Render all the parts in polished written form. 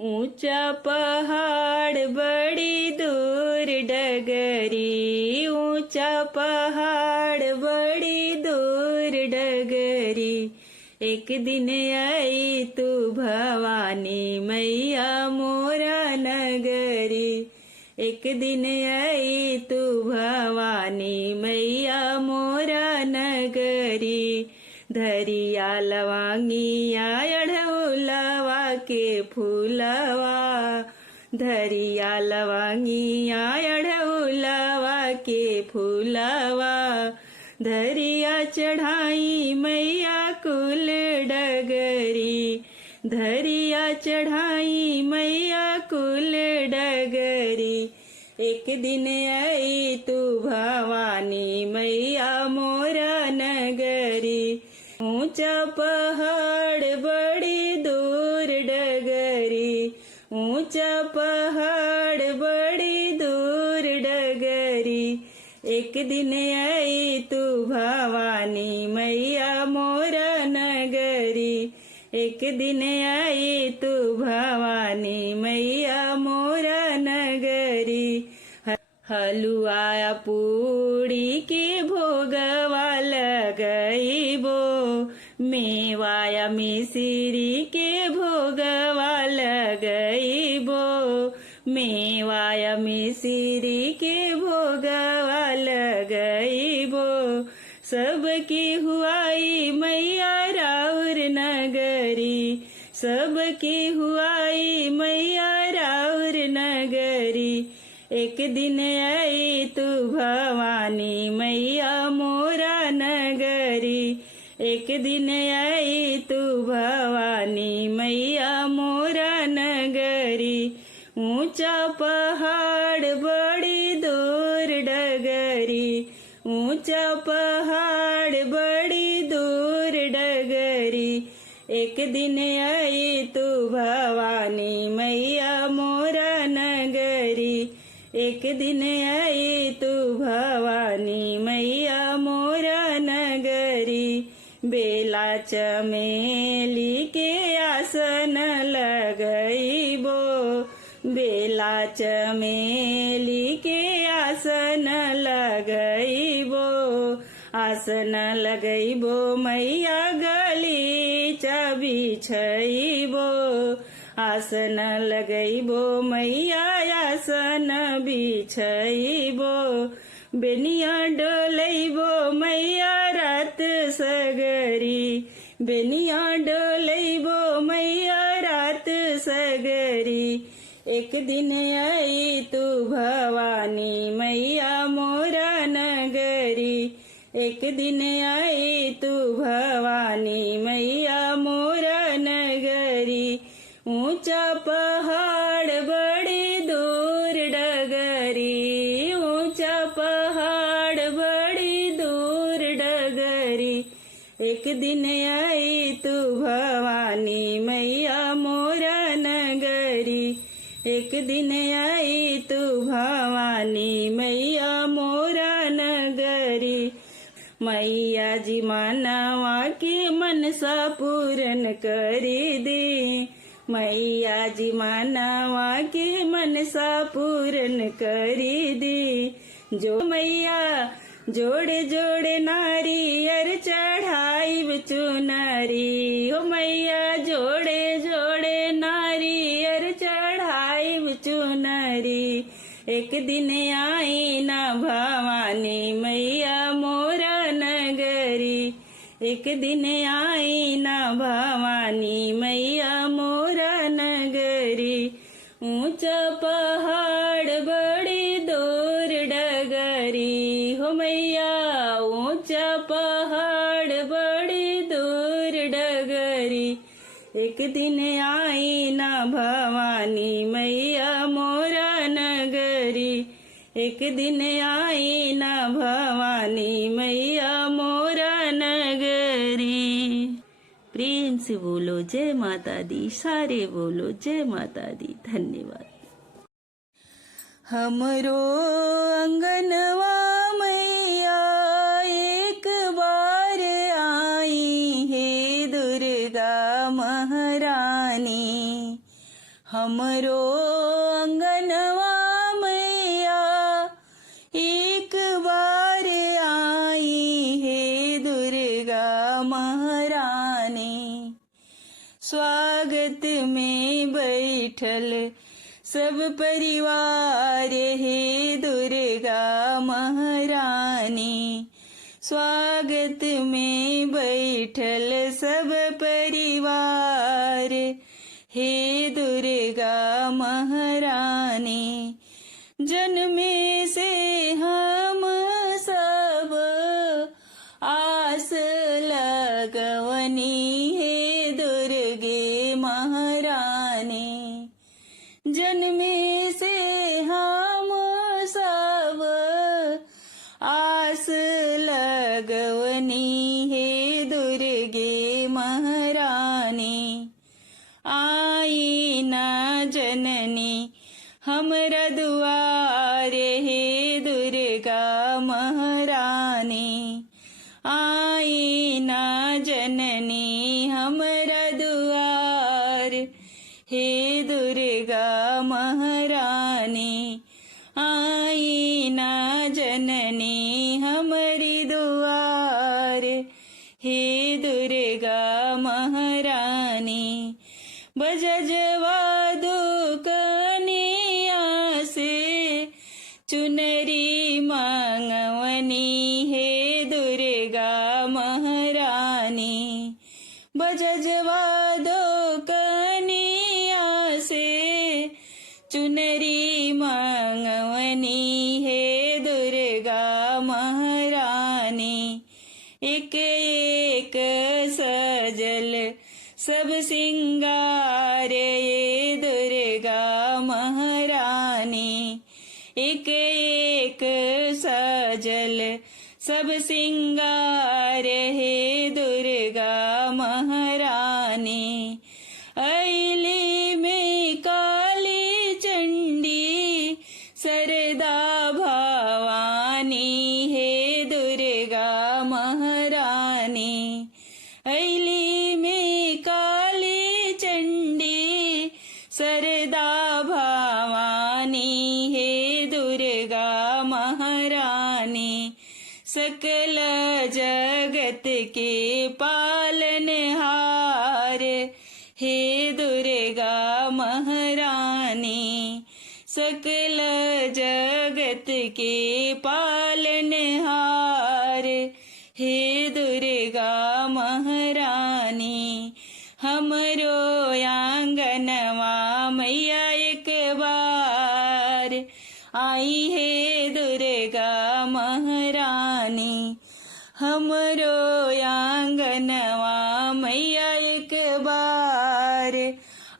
ऊंचा पहाड़ बड़ी दूर डगरी, ऊंचा पहाड़ बड़ी दूर डगरी। एक दिन आई तू भवानी मैया मोरा नगरी, एक दिन आई तू भवानी मैया मोरा नगरी। धरिया लवांगिया अढ़उलवा के फूलवा, धरिया लवांगिया अढ़उलवा के फूलवा। धरिया चढ़ाई मैया कुल डगरी, धरिया चढ़ाई मैया कुल डगरी। एक दिन आई तू भवानी मैया मोरा नगरी। ऊंचा पहाड़ बड़ी दूर डगरी, ऊंचा पहाड़ बड़ी दूर डगरी। एक दिन आई तू भवानी मैया मोरा नगरी, एक दिन आई तू भवानी मैया मोरा नगरी। हलुआ पूड़ी के भोगवा लगइबो, मेवाया मिश्री के भोगवा लगइबो, मेवाया मिश्री के भोगवा लगइबो। सबकी हुआई मैया राउर नगरी, सबकी हुआई मैया राउर नगरी। एक दिन आई तू भवानी मैया मोरा नगरी, एक दिन आई तू भवानी मैया मोरा नगरी। ऊंचा पहाड़ बड़ी दूर डगरी, ऊंचा पहाड़ बड़ी दूर डगरी। एक दिन आई तू भवानी मैया मोरा नगरी, एक दिन आई तू भवानी मैया मोरा नगरी। बेला चमेली के आसन लगइबो, बेला चमेली के आसन लगइबो, आसन लगइबो मैया गलीचा बिछइबो, आसन लगइबो मैया आसन बिछइबो। बेनिया डोलइबो मैया रात सगरी, बेनिया डोलइबो मैया रात सगरी। एक दिन आई तू भवानी मैया मोरा नगरी, एक दिन आई तू भवानी मैया मोरा नगरी। ऊंचा पहाड़ बड़ी दूर डगरी, ऊंचा पहाड़ बड़ी दूर डगरी। एक दिन आई तू भवानी मैया मोरा नगरी, एक दिन आई तू भवानी मैया मोरा नगरी। मैया जी मानवा के मनसा पूरन करी दी, मैया जी मानवा के मनसा पूरन करी दी। जो मैया जोड़े जोड़े नारियर चढ़ाई चुनरी, हो मैया जोड़े जोड़े नारियर चढ़ाई चुनरी। एक दिन आई ना भवानी मैया मोरा नगरी, एक दिन आई ना भवानी मैया मोरा नगरी। ऊंचा पहाड़ बड़ी दूर डगरी, हो मैया ऊंचा पहाड़ बड़ी दूर डगरी। एक दिन आई ना भवानी मैया मोरा नगरी, एक दिन आई ना भवानी मैया मोरा नगरी। प्रेम से बोलो जय माता दी, सारे बोलो जय माता दी। धन्यवाद। हमरो अंगनवा मैया एक बार आई, हे दुर्गा महारानी। हमरो अंगनवा मैया एक बार आई है दुर्गा महारानी। स्वागत में बैठल सब परिवार है दुर्गा महारानी। स्वागत में बैठल सब परिवार हे दुर्गा महारानी। जन्मे से हम सब आस लगवनी हे दुर्गे महारानी। जन्मे से हम सब आस लगवनी हे दुर्गे महारानी। आई ना जननी हमरा दुआर हे दुर्गा महारानी। आई ना जननी हमरा दुआर हे दुर्गा महारानी। आई ना जननी हमारी दुआर हे दुर्गा महारानी। बजजवा दुकनिया से चुनरी मांगवनी हे दुर्गा महारानी। बजजवा दुकनिया से चुनरी मांगवनी हे दुर्गा महारानी। एक एक सजल सब सिंगार ये दुर्गा महारानी। एक एक सजल सब सिंगार हे दुर्गा महारानी। ऐली में काली चंडी सरदा भवानी हे दुर्गा महारानी। ऐली में काली चंडी सरदा भवानी हे दुर्गा महारानी। सकल जगत के पालनहार हे दुर्गा महारानी। सकल जगत के पालनहार हे दुर्गा महारानी। हमरो आंगनवा मैया एक बार आई है दुर्गा महारानी। हमरो आंगनवा मैया एक बार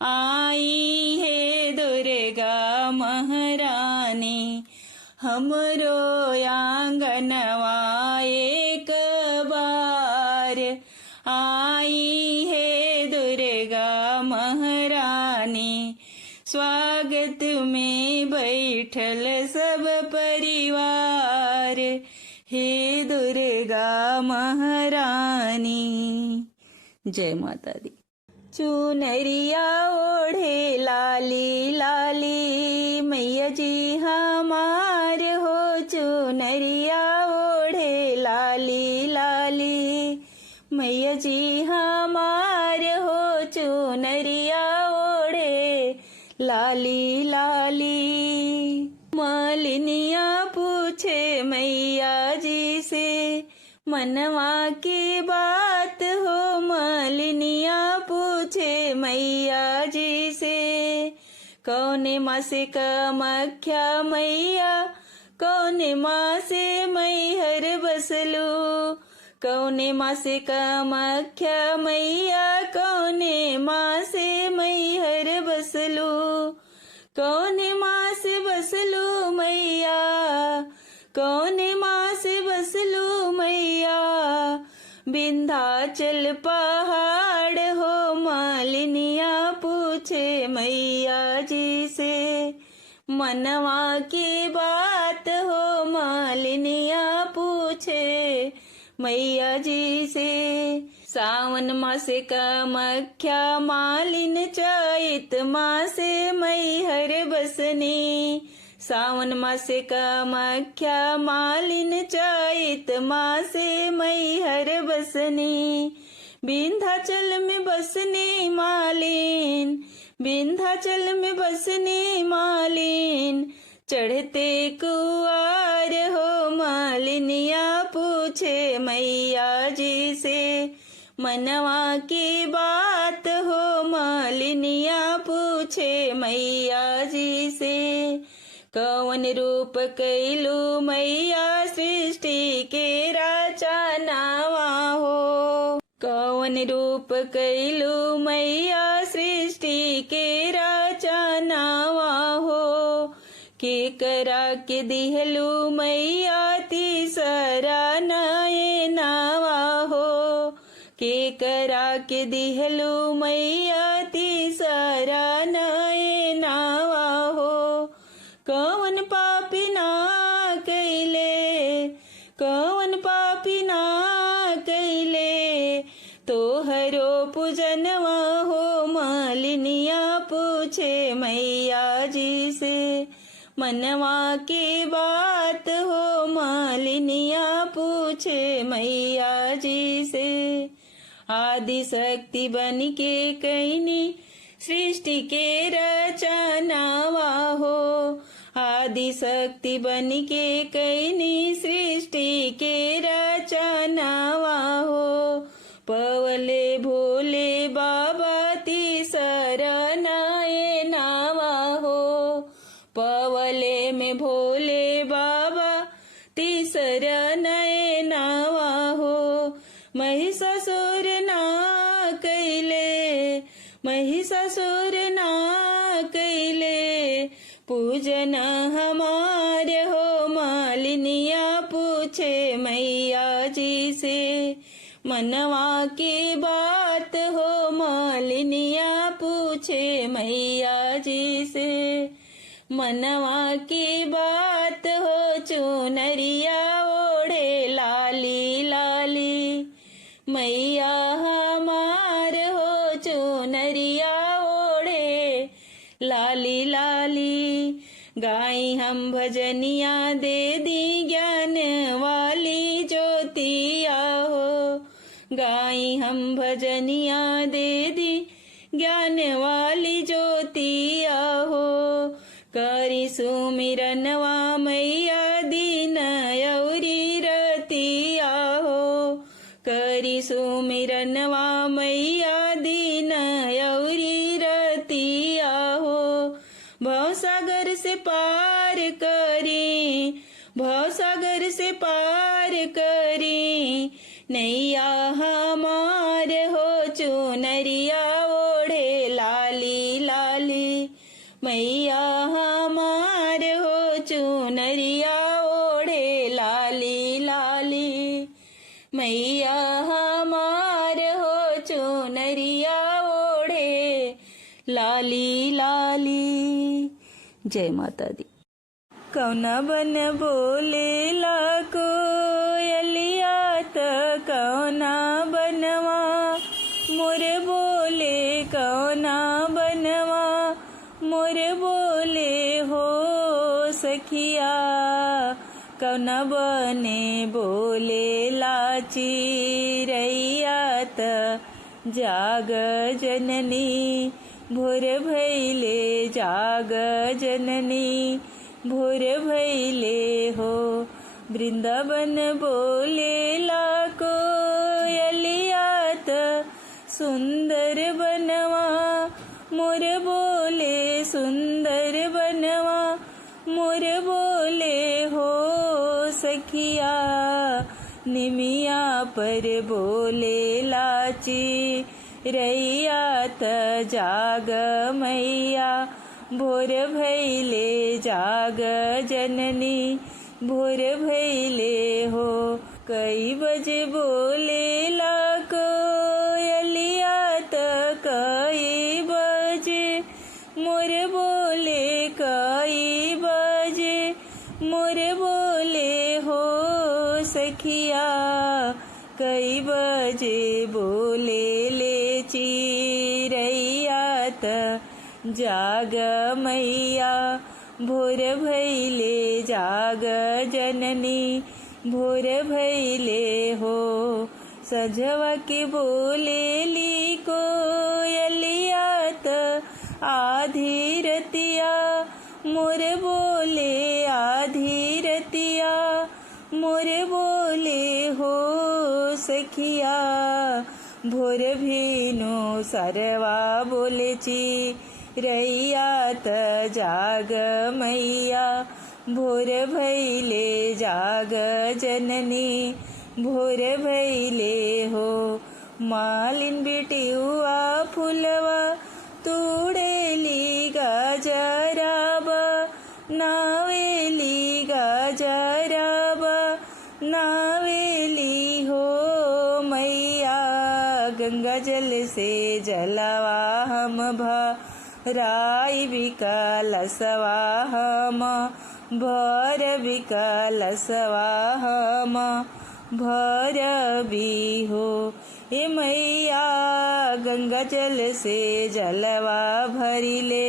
आई है दुर्गा महारानी। हमरो आंगनवा एक बार आई है दुर्गा महारानी। स्वागत में बैठल सब परिवार हे दुर्गा महारानी। जय माता दी। चुनरिया ओढ़े लाली लाली मैया जी हमार हो। चुनरिया ओढ़े लाली लाली मैया जी हमार हो। चुनरिया ओढ़े लाली लाली। मालिनिया पूछे मैया जी से मनवा की बात हो। मालिनिया पूछे मैया जी से कौने माँ से कामाख्या मैया कौने माँ से मैहर बसलू। कौने माँ से कामाख्या मैया कौने माँ से मैहर बसलू। कौने माँ से बसलू मैया कौने माँ से बसलू मैया। विंध्याचल पहाड़ हो। मालिनिया पूछे मैया जी से मनवा की बात हो। मालिनिया पूछे मैया जी से सावन मासे कामाख्या मालिन चैत मासे मैहर बसने सावन मासे कामाख्या मालिन चैत मासे मैहर बसने विंध्याचल में बसने मालिन विंध्याचल में बसने मालिन चढ़ते कुआर हो मालिनिया पूछे मैया जी से मनवा की बात हो मालिनिया पूछे मैया जी से कौन रूप कैलू मैया सृष्टि के रचनावा हो कौन रूप कैलू मैया सृष्टि के रचनावा हो के करा के दिहलू मैया तीसरा नयनावा हो के करा के दिहलू मैया तीसरा नयनावा हो कौन पापी ना कैले कौन पापी ना कैले तोहरो पूजनवा हो मालिनिया पूछे मैया जी से मनवा की बात हो मालिनिया पूछे मैया जी से आदि शक्ति बन के कैनी सृष्टि के रचनावा हो आदि शक्ति बन के कैनी सृष्टि के रचनावा हो पवले भोले बाबा तीसरा नयनावा हो पवले में भोले बाबा तीसरा नयनावा हो महिषासुर ना कैले महिषासुर ना कैले पूजन हमार हो मालिनिया पूछे मैया जी से मनवा की बात हो मालिनिया पूछे मैया जी से मनवा की बात हो चुनरिया ओढ़े लाली लाली मैया हमार हो चुनरिया ओढ़े लाली लाली गाई हम भजनिया दे दी ज्ञान वाली ज्योतिया हो गाई हम भजनिया दे दी ज्ञान वाली ज्योतिया हो करी सुमिरनवा मैया दीन औरी रतिया हो करी सुमिरनवा मैया दीन औरी रतिया हो भवसागर से पार करी भवसागर से पार करी नैया हमार हो चुनरिया ओढ़े लाली लाली मैया हमार हो चुनरिया ओढ़े लाली लाली मैया हमार हो चुनरिया ओढ़े लाली लाली। जय माता दी। कौना बन बोले ला कोयलिया त कौना बनवा मोर बोले कौना बनवा मोर बोले हो सखिया कौना बने बोले लाची रैया त जाग जननी भोर भैले जाग जननी भोर भैले हो वृंदावन बोले ला कोयलिया त सुंदर बनवा मोर बोले सुंदर बनवा मोर बोले हो सखिया निमिया पर बोले लाची रैया त जाग मैया भोर भैले जाग जननी भोर भैले हो कई बजे बोले ला कोयलिया त कई बजे मोर बोले कई बजे मोर बोले हो सखिया कई बजे बोले ले चिरैयात जाग मैया भोर भैले जाग जननी भोर भैले हो सजवा के बोलेली कोयलियात आधी रतिया मोर बोले आधी रतिया मोर बोले हो सखिया भोर भीनो सरवा बोलेची रैयात जाग मैया भोर भैले जाग जननी भोर भैले हो मालिन बिटियुआ फुलवा तुडेली गाजराबा नावेली गाजराबा नावेली हो मैया गंगा जल से जलवा हम भराई विकलसवा हम भर विकलसवा हम भर भी हो हे मैया गंगा जल से जलवा भरिले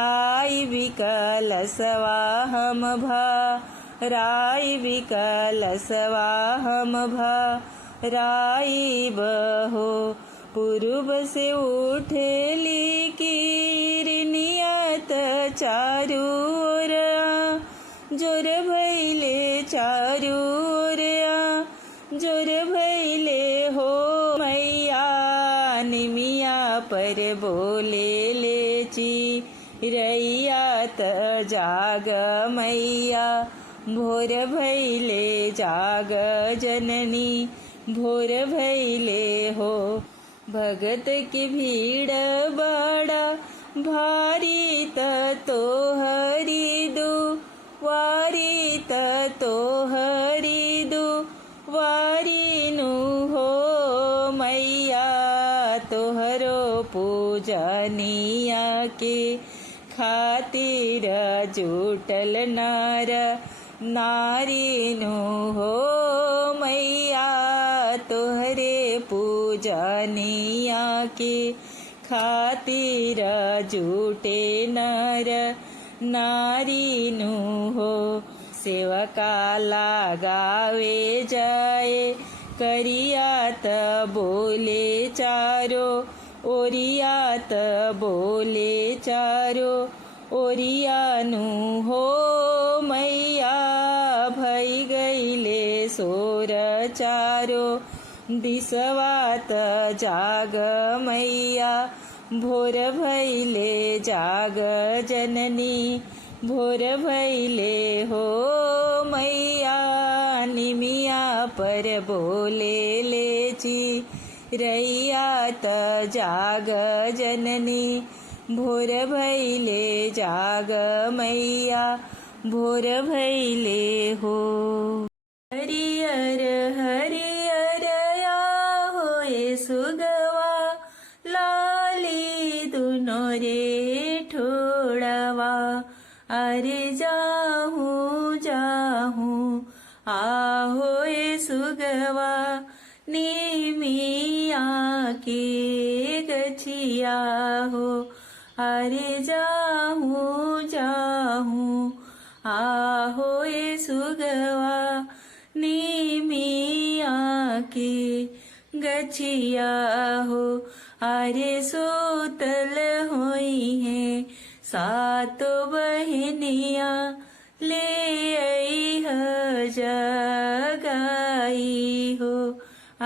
आई विकलसवा हम भराई विकलसवा हम भराई बहो पूर्व से उठेली किरनियत चारू ओर जोर भैले चारू ओर जोर भैले हो मैया निमिया पर बोले ले चिरैयात जाग मैया भोर भैले जाग जननी भोर भैले हो भगत की भीड़ बड़ा भारी तोहरी दुआरी तोहरी दुआरी नु हो मैया तोहरो पूजनिया के खातिर जुटल नर नारी नु हो मैया तोहरे पूजनिया के खातिर जुटे नर नारी नु हो सेवका लगावे जाए करियात बोले चारो ओरियात बोले चारो ओरियानु हो मैया भई गईले सोर चारो दिसवात जाग मैया भोर भैले जाग जननी भोर भैले हो मैया निमिया पर बोले ले चिरैयात जाग जननी भोर भैले जाग मैया भोर भैले हो हरियर हरियर या होए सुगवा लाली दुनो रे ठोड़वा अरे जाहूँ जाहूँ आहोए सुगवा नीमिया के गछिया हो अरे जाहूँ जाहूँ आहोए सुगवा नीमिया के गछिया हो अरे सोतल होई है सातो बहनिया ले आई है जगाई हो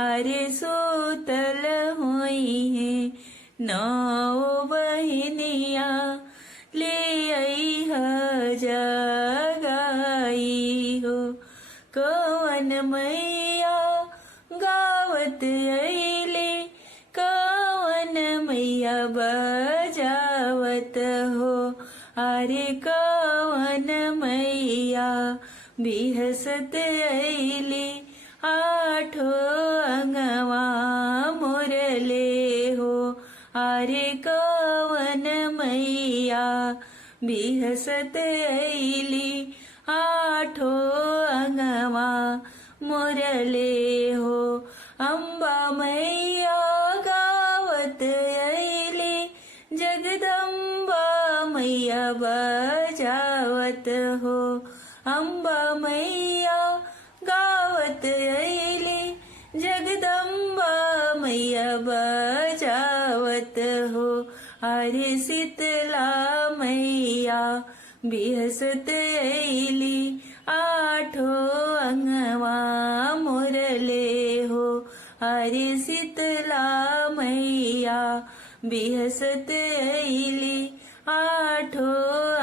अरे सोतल होई है नौ बहनिया ले आई है जगाई हो कवन मैया गावत अइले कवन मैया बजावत हो अरे कवन मैया बिहसत अइले आठो अंगवा मोरले हो अरे कवन मैया बिहसत अइली आठो अंगवा मोरले हो अंबा मैया गावत अइली जगदंबा मैया बजावत हो अंबा मैया गावत अइली जगदंबा मैया बजावत हो अरे शीतला मैया बिहसत अइली आठो अंगवा मुरले हो अरे शीतला मैया बिहसत अइली आठो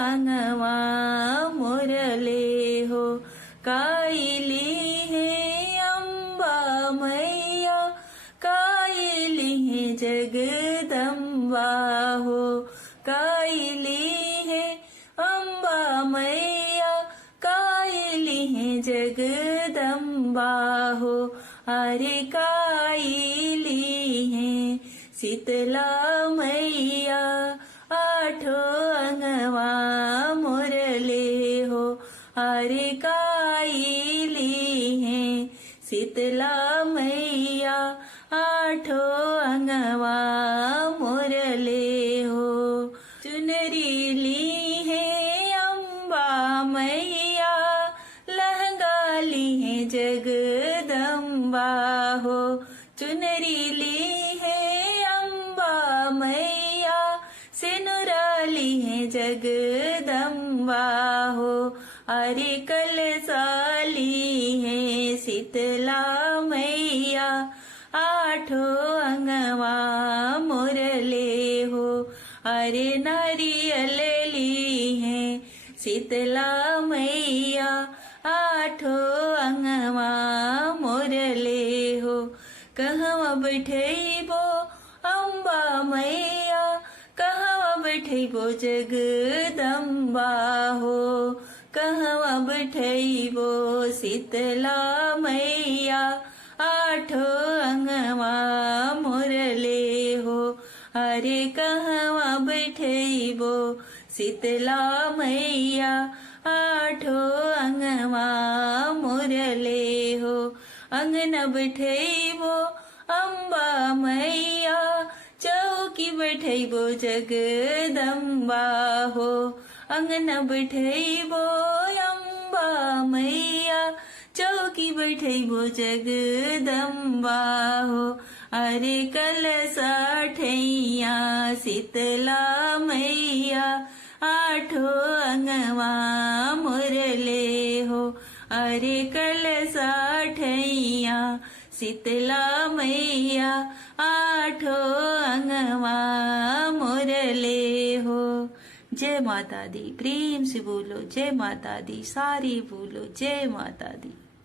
अंगवा मुरले हो काइली है अंबा मैया काइली है जगदंबा हो काइली है अंबा मैया काइली है जगदंबा हो अरे काइली है शीतला मैया आठो अंगवा मुरले हो अरे काइली है शीतला मैया आठो अंगवा मुरले हो चुनरी ली है अंबा मैया लहंगा ली है जगदंबा हो चुनरी ली है अंबा मैया सिनुरा ली है जगदंबा हो अरे कलसाली है शीतला मैया आठो अंगवा मुरले हो अरे नारियल ली है शीतला मैया आठो अंगवा मुरले हो कहवा बैठैबो अंबा मैया कहवा बैठैबो जगदंबा हो कहवा बैठैबो शीतला मैया आठो अंगवा मुरले हो अरे कहवा बैठैबो शीतला मैया आठो अंगवा मुरले हो अंगना बैठैबो अंबा मैया चौकी बैठैबो जगदंबा हो अंगना बैठैबो अंबा मैया चौकी बैठैबो जगदंबा हो अरे कलसा ठैया शीतला मैया आठो अंगवा मुरले हो अरे कलसा ठैया शीतला मैया आठो अंगवा मुरले हो। जय माता दी। प्रेम से बोलो जय माता दी। सारी बोलो जय माता दी।